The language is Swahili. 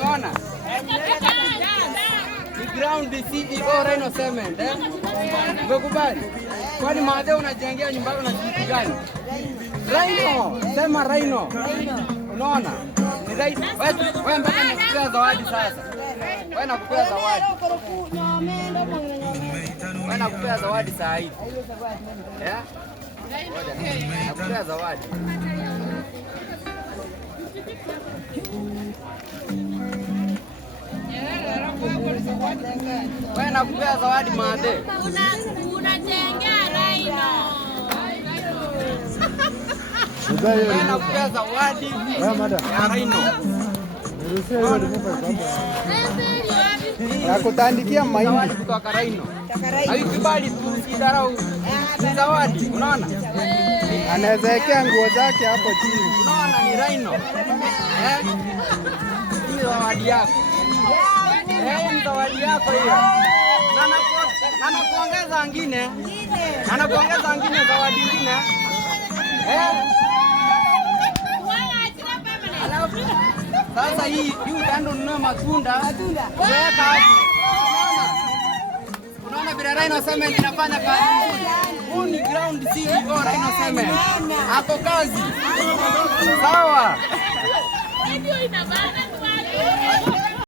Unaona? Ni ground CEO Rhino Cement, umekubali? Kwani madhe unajengea nyumba yako na kitu gani? Rhino, sema Rhino. Unaona? Ni Rhino. Wewe mpaka nakupea zawadi sasa. Wewe nakupea zawadi. Wewe nakupea zawadi saa hii. Nakupea zawadi. Wewe nakupea zawadi madhe. Unajengea Rhino. Wewe nakupea zawadi ya Rhino. Nakutandikia mahindi kutoka Rhino. Haikubali kusidharau. Ni zawadi, unaona? anaweza wekea nguo zake hapo chini. Unaona ni Rhino. Ni zawadi yako. Ni zawadi yako hiyo. Na nakuongeza nyingine. Anakuongeza nyingine zawadi nyingine. Sasa hii utaenda ununue matunda. Weka hapo. Unaona vile Rhino Cement inafanya kazi. Huu ni ground CEO Rhino Cement. Hapo kazi. Sawa. Ndio inabana tu.